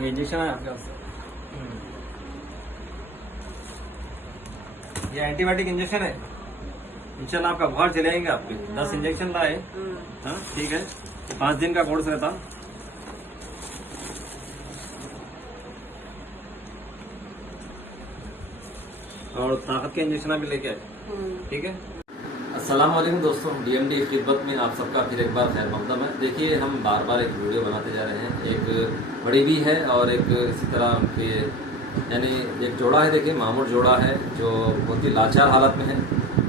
ये इंजेक्शन है आपके पास, ये एंटीबायोटिक इंजेक्शन है। इंशाल्लाह आपका बुखार चले जाएंगे आपके। 10 इंजेक्शन लाए। हाँ ठीक है, 5 दिन का कोर्स रहता। और ताकत के इंजेक्शन भी लेके आए, ठीक है। अस्सलाम वालेकुम दोस्तों, डीएमडी खिदमत में आप सबका फिर एक बार खैर मकदम है। देखिए हम बार बार एक वीडियो बनाते जा रहे हैं। एक बड़ी भी है और एक इसी तरह उनके यानी एक जोड़ा है। देखिए मामूर जोड़ा है जो बहुत ही लाचार हालत में है।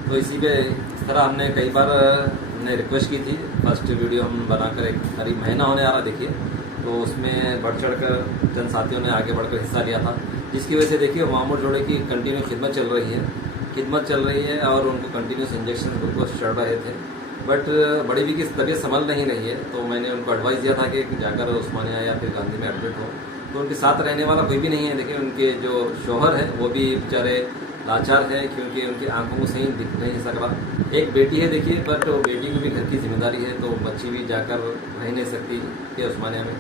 तो इसी पे इस तरह हमने कई बार हमने रिक्वेस्ट की थी। फर्स्ट वीडियो हम बनाकर एक करीब महीना होने आ रहा देखिए, तो उसमें बढ़ चढ़ कर चंद साथियों ने आगे बढ़कर हिस्सा लिया था, जिसकी वजह से देखिए मामूर जोड़े की कंटिन्यू खिदमत चल रही है और उनको कंटिन्यूस इंजेक्शन उनको चढ़ रहे थे। बट बड़ी भी की तबीयत संभल नहीं रही है, तो मैंने उनको एडवाइस दिया था कि जाकर उस्मानिया या फिर गांधी में एडमिट हो। तो उनके साथ रहने वाला कोई भी नहीं है। देखिए उनके जो शोहर है वो भी बेचारे लाचार है, क्योंकि उनकी आंखों को सही दिख नहीं सक रहा। एक बेटी है देखिए, बट वो बेटी को भी घर की जिम्मेदारी है, तो बच्ची भी जाकर रह नहीं सकती है उस्मानिया में।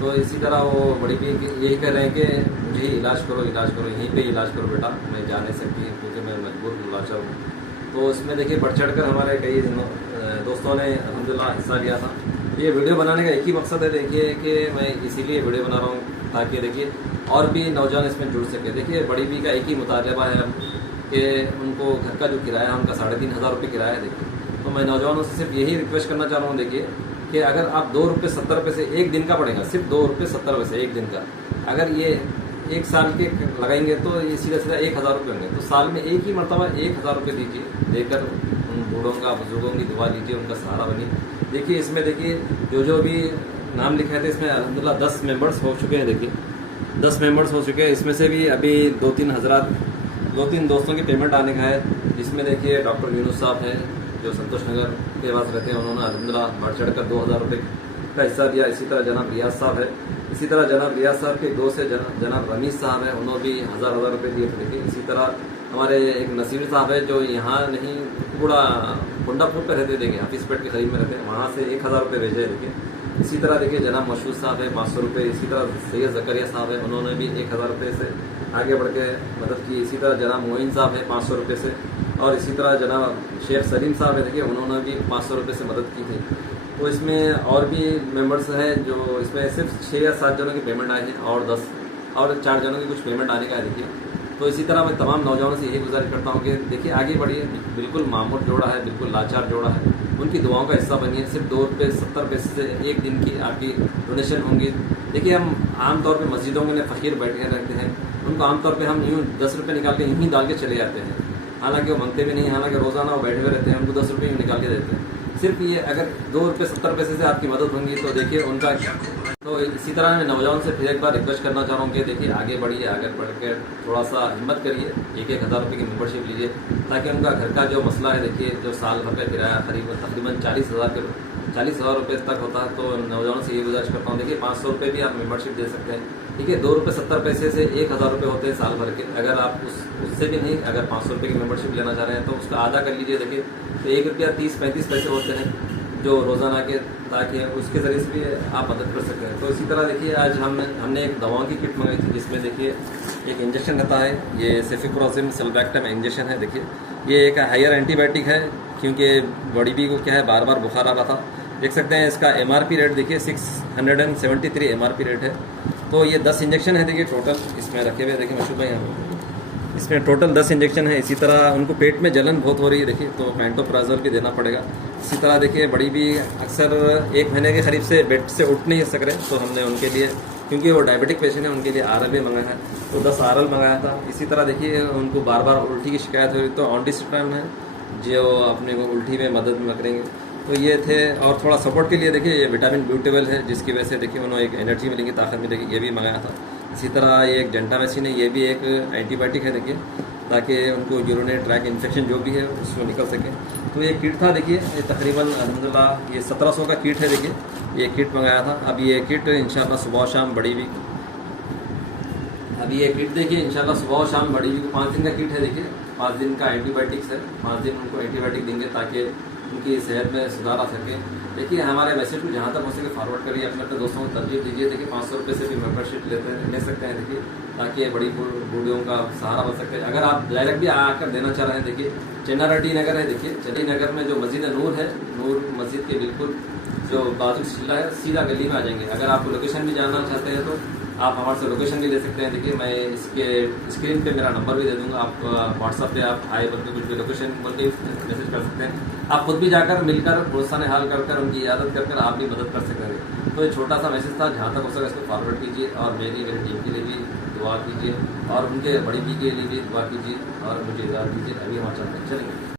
तो इसी तरह वो बड़ी भी यही कह रहे हैं कि मुझे इलाज करो, यहीं पे इलाज करो बेटा, मैं जा नहीं सकती क्योंकि मैं मजबूर लाचार हूँ। तो उसमें देखिए बढ़ चढ़ कर हमारे कई दोस्तों ने अल्हम्दुलिल्लाह हिस्सा लिया था। ये वीडियो बनाने का एक ही मकसद है देखिए कि मैं इसीलिए वीडियो बना रहा हूँ ताकि देखिए और भी नौजवान इसमें जुड़ सके। देखिए बड़ी भी का एक ही मुतालबा है कि उनको घर का जो किराया है उनका 3,500 रुपये किराया है। देखिए तो मैं नौजवानों से सिर्फ यही रिक्वेस्ट करना चाह रहा हूँ देखिए कि अगर आप 2 रुपये 70 पैसे एक दिन का पड़ेगा, सिर्फ 2 रुपये 70 पैसे एक दिन का, अगर ये 1 साल के लगाएंगे तो ये सीधा 1,000 रुपये होंगे। तो साल में एक ही मरतबा 1,000 रुपये दीजिए, देकर उन बूढ़ों का बुजुर्गों की दुआ लीजिए, उनका सहारा बनिए। देखिए इसमें देखिए जो भी नाम लिखे थे इसमें अल्हम्दुलिल्लाह 10 मेंबर्स हो चुके हैं। देखिए 10 मेंबर्स हो चुके हैं। इसमें से भी अभी 2-3 दोस्तों की पेमेंट आने का है, जिसमें देखिए डॉक्टर यूनुस साहब हैं जो संतोष नगर के पास रहते हैं, उन्होंने अल्हम्दुलिल्लाह बढ़ चढ़ कर 2,000 रुपये का हिस्सा दिया। इसी तरह जनाब रियाज साहब है, इसी तरह जनाब रियाज साहब के दोस्त है जनाब रमीज साहब है, उन्होंने भी 1,000 रुपये दिए थे। देखिए इसी तरह हमारे एक नसीर साहब है जो यहाँ नहीं पूरा कुंडापुर पे रहते, देखिए हाफिजपेट के करीब में रहते हैं, वहाँ से 1,000 रुपये भेजे हैं। देखिए इसी तरह देखिए जनाब मशहूर साहब है 500 रुपये। इसी तरह सैयद जकरिया साहब है, उन्होंने भी 1,000 रुपये से आगे बढ़ के मदद की। इसी तरह जनाब मोइन साहब है 500 रुपये से, और इसी तरह जनाब शेख सलीम साहब है देखिए उन्होंने भी 500 रुपये से मदद की थी। तो इसमें और भी मेंबर्स हैं जो इसमें सिर्फ 6 या 7 जनों की पेमेंट आए हैं और 4 जनों की कुछ पेमेंट आने का है। देखिए तो इसी तरह मैं तमाम नौजवानों से यही गुजारिश करता हूँ कि देखिए आगे बढ़िए। बिल्कुल मामूर जोड़ा है, बिल्कुल लाचार जोड़ा है, उनकी दुआओं का हिस्सा बनिए। सिर्फ 2 रुपये 70 पैसे से एक दिन की आपकी डोनेशन होंगी। देखिए हम आमतौर पे मस्जिदों में फ़कीर बैठे रहते हैं, उनको आमतौर पे हम यूँ 10 रुपये निकाल के यूँ ही डाल के चले जाते हैं, हालांकि वो मांगते भी नहीं, हालांकि रोज़ाना वो बैठे हुए रहते हैं, उनको 10 रुपये यूँ निकाल के देते हैं। सिर्फ ये अगर 2 रुपये 70 पैसे से आपकी मदद होंगी तो देखिए उनका। तो इसी तरह मैं नौजवान से फिर एक बार रिक्वेस्ट करना चाह रहा हूँ कि देखिए आगे बढ़िए, आगे बढ़ कर थोड़ा सा हिम्मत करिए, 1,000 रुपये की मेंबरशिप लीजिए, ताकि उनका घर का जो मसला है देखिए जो साल भर का किराया तकरीबन 40,000 रुपये तक होता है। तो नौजवानों से ये गुजारिश करता हूँ देखिए 500 रुपये भी आप मेंबरशिप दे सकते हैं। ठीक है 2 रुपये 70 पैसे से 1,000 रुपये होते हैं साल भर के। अगर आप उससे भी नहीं, अगर 500 रुपये की मेंबरशिप लेना चाह रहे हैं तो उसका आधा कर लीजिए। देखिए तो 1 रुपया 30-35 पैसे होते हैं जो रोज़ाना के, ताकि उसके ज़रिए से भी आप मदद कर सकते हैं। तो इसी तरह देखिए आज हमने एक दवाओं की किट मंगाई थी, जिसमें देखिए एक इंजेक्शन रहता है, ये सेफिक्रोसिम सल्बैक्टम इंजेक्शन है। देखिए ये एक हायर एंटीबायोटिक है, क्योंकि बड़ी बी को क्या है बार बार बुखार आ रहा था। देख सकते हैं इसका MRP रेट देखिए 673 MRP रेट है। तो ये 10 इंजेक्शन है देखिए टोटल इसमें रखे हुए। देखिए मशहूर भाई यहाँ इसमें टोटल 10 इंजेक्शन है। इसी तरह उनको पेट में जलन बहुत हो रही है देखिए, तो पेंटोप्राजोल भी देना पड़ेगा। इसी तरह देखिए बड़ी भी अक्सर 1 महीने के करीब से बेड से उठ नहीं सक रहे, तो हमने उनके लिए, क्योंकि वो डायबिटिक पेशेंट है, उनके लिए RL भी मंगाया है, तो 10 RL मंगाया था। इसी तरह देखिए उनको बार बार उल्टी की शिकायत हो रही, तो ऑन्डिसिट्रान है जो अपने को उल्टी में मदद में करेंगे। तो ये थे, और थोड़ा सपोर्ट के लिए देखिए ये विटामिन B12 है, जिसकी वजह से देखिए उन्होंने एक एनर्जी मिलेगी, ताकत मिलेगी, ये भी मंगाया था। इसी तरह ये एक जेंटामेसिन है, ये भी एक एंटीबायोटिक है देखिए, ताकि उनको यूरिनरी ट्रैक इन्फेक्शन जो भी है उसमें निकल सके। तो ये किट था देखिए, ये तकरीबन अल्हम्दुलिल्लाह ये 1700 का किट है देखिए, ये किट मंगाया था। अब ये किट इंशाल्लाह सुबह शाम बड़ी भी, अभी ये किट देखिए इंशाल्लाह सुबह शाम बड़ी भी 5 दिन का किट है देखिए, 5 दिन का एंटीबायोटिक्स है, 5 दिन उनको एंटीबायोटिक देंगे ताकि उनकी सेहत में सुधार आ सके। देखिए हमारे मैसेज को जहाँ तक हो सके फॉरवर्ड करिए, अपने अपने दोस्तों को तरजीह दीजिए। देखिए 500 रुपये से भी मेंबरशिप ले सकते हैं, देखिए, ताकि ये बड़ी वीडियो का सहारा बन सकते हैं। अगर आप डायरेक्ट भी आकर देना चाह रहे हैं, देखिए चन्नारेड्डी नगर है, देखिए चन्नारेड्डी नगर में जो मस्जिद नूर है, नूर मस्जिद के बिल्कुल जो बाजू शिला है, सीधा गली में आ जाएंगे। अगर आप लोकेशन भी जानना चाहते हैं तो आप हमारे से लोकेशन भी ले सकते हैं। देखिए मैं इसके स्क्रीन पे मेरा नंबर भी दे दूंगा, आप व्हाट्सअप पे आप हाई बोल के कुछ भी लोकेशन बोल के मैसेज कर सकते हैं। आप खुद भी जाकर मिलकर भरोसा हाल कर उनकी इजाज़त कर आप भी मदद कर सकते हैं। तो ये छोटा सा मैसेज था, जहाँ तक हो सके इसको फॉरवर्ड कीजिए और मेरी टीम के लिए भी दुआ कीजिए और उनके बड़ी भी के लिए भी दुआ कीजिए और मुझे इजाज़त दीजिए। अभी हमारा चलते चलेंगे।